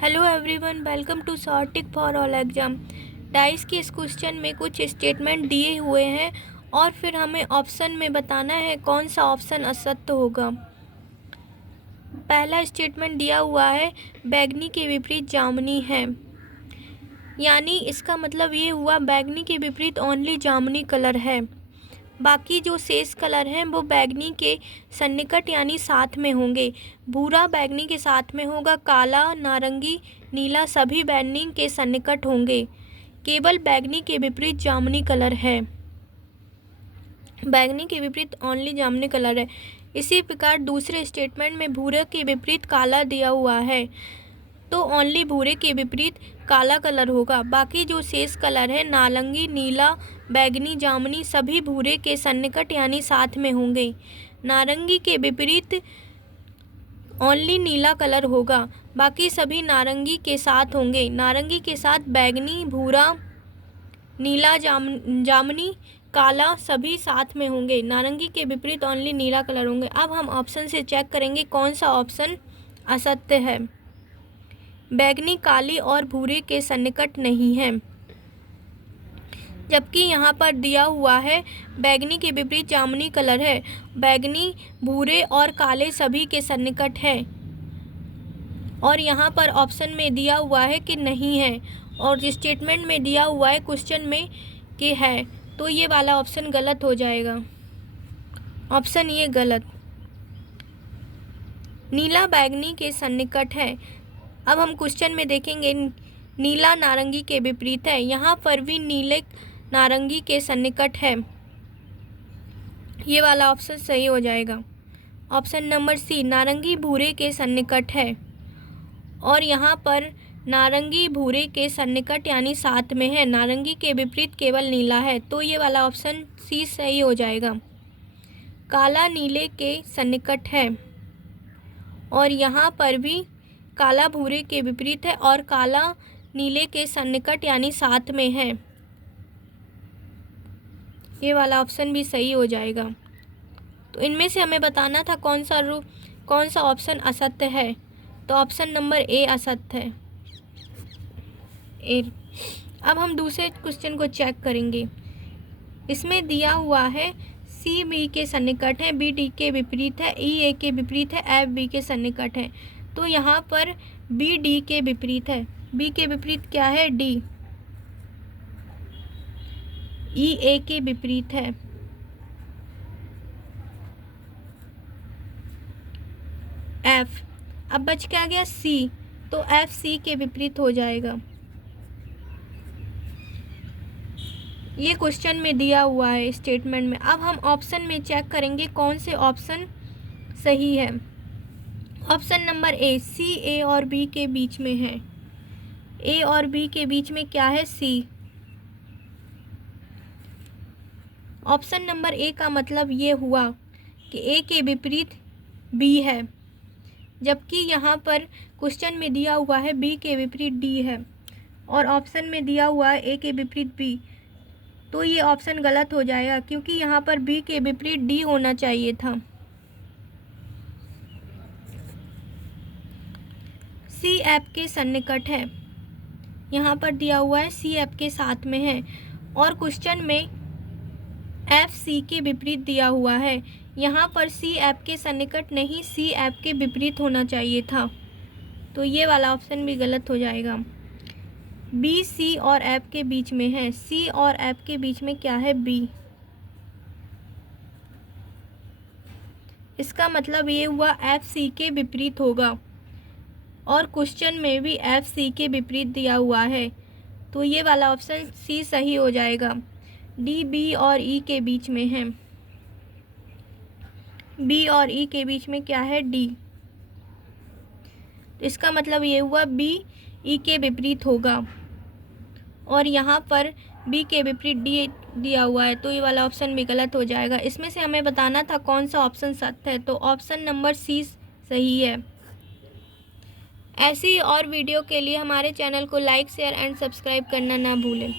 Hello everyone, welcome to Sortic for all exam. Dice के इस question में कुछ स्टेटमेंट दिए हुए हैं और फिर हमें ऑप्शन में बताना है कौन सा ऑप्शन असत्य होगा। पहला स्टेटमेंट दिया हुआ है बैगनी के विपरीत जामुनी है, यानी इसका मतलब ये हुआ बैगनी के विपरीत ओनली जामुनी कलर है। बाकी जो शेष कलर हैं वो बैगनी के सन्निकट यानी साथ में होंगे। भूरा बैगनी के साथ में होगा, काला, नारंगी, नीला सभी बैगनी के सन्निकट होंगे। केवल बैगनी के विपरीत जामुनी कलर है, बैगनी के विपरीत ओनली जामुनी कलर है। इसी प्रकार दूसरे स्टेटमेंट में भूरे के विपरीत काला दिया हुआ है तो ओनली भूरे के विपरीत काला कलर होगा। बाकी जो शेष कलर है नारंगी, नीला, बैगनी, जामुनी सभी भूरे के सन्निकट यानी साथ में होंगे। नारंगी के विपरीत ओनली नीला कलर होगा, बाकी सभी नारंगी के साथ होंगे। नारंगी के साथ बैगनी, भूरा, नीला, जामुनी, काला सभी साथ में होंगे। नारंगी के विपरीत ओनली नीला कलर होंगे। अब हम ऑप्शन से चेक करेंगे कौन सा ऑप्शन असत्य है। बैगनी काली और भूरे के सन्निकट नहीं है, जबकि यहाँ पर दिया हुआ है बैगनी के विपरीत जामुनी कलर है। बैगनी, भूरे और काले सभी के सन्निकट है और यहाँ पर ऑप्शन में दिया हुआ है कि नहीं है और स्टेटमेंट में दिया हुआ है क्वेश्चन में कि है, तो ये वाला ऑप्शन गलत हो जाएगा। ऑप्शन ये गलत। नीला बैगनी के सन्निकट है। अब हम क्वेश्चन में देखेंगे नीला नारंगी के विपरीत है, यहाँ पर भी नीले नारंगी के सन्निकट है। ये वाला ऑप्शन सही हो जाएगा। ऑप्शन नंबर सी नारंगी भूरे के सन्निकट है और यहाँ पर नारंगी भूरे के सन्निकट यानी साथ में है। नारंगी के विपरीत केवल नीला है, तो ये वाला ऑप्शन सी सही हो जाएगा। काला नीले के सन्निकट है और यहाँ पर भी काला भूरे के विपरीत है और काला नीले के सन्निकट यानी साथ में है। ये वाला ऑप्शन भी सही हो जाएगा। तो इनमें से हमें बताना था कौन सा ऑप्शन असत्य है, तो ऑप्शन नंबर ए असत्य है। ए। अब हम दूसरे क्वेश्चन को चेक करेंगे। इसमें दिया हुआ है सी बी के सन्निकट है, बी डी के विपरीत है, ई ए के विपरीत है, एफ बी के सन्निकट है। तो यहाँ पर बी डी के विपरीत है। बी के विपरीत क्या है? डी। ई ए के विपरीत है, एफ। अब बच क्या गया? सी, तो एफ सी के विपरीत हो जाएगा। ये क्वेश्चन में दिया हुआ है स्टेटमेंट में। अब हम ऑप्शन में चेक करेंगे कौन से ऑप्शन सही है। ऑप्शन नंबर ए सी ए और बी के बीच में है। ए और बी के बीच में क्या है? सी। ऑप्शन नंबर ए का मतलब ये हुआ कि ए के विपरीत बी है, जबकि यहाँ पर क्वेश्चन में दिया हुआ है बी के विपरीत डी है और ऑप्शन में दिया हुआ है ए के विपरीत बी। तो ये ऑप्शन गलत हो जाएगा क्योंकि यहाँ पर बी के विपरीत डी होना चाहिए था। सी एफ के सन्निकट है, यहाँ पर दिया हुआ है सी एफ के साथ में है और क्वेश्चन में एफ सी के विपरीत दिया हुआ है। यहाँ पर सी एफ के सन्निकट नहीं, सी एफ के विपरीत होना चाहिए था, तो ये वाला ऑप्शन भी गलत हो जाएगा। बी सी और एफ के बीच में है, सी और एफ के बीच में क्या है? बी। इसका मतलब ये हुआ एफ सी के विपरीत होगा और क्वेश्चन में भी एफ सी के विपरीत दिया हुआ है, तो ये वाला ऑप्शन सी सही हो जाएगा। डी बी और ई के बीच में है, बी और ई के बीच में क्या है? डी। तो इसका मतलब ये हुआ बी ई के विपरीत होगा और यहाँ पर बी के विपरीत डी दिया हुआ है, तो ये वाला ऑप्शन भी गलत हो जाएगा। इसमें से हमें बताना था कौन सा ऑप्शन सत्य है, तो ऑप्शन नंबर सी सही है। ऐसी और वीडियो के लिए हमारे चैनल को लाइक, शेयर एंड सब्सक्राइब करना ना भूलें।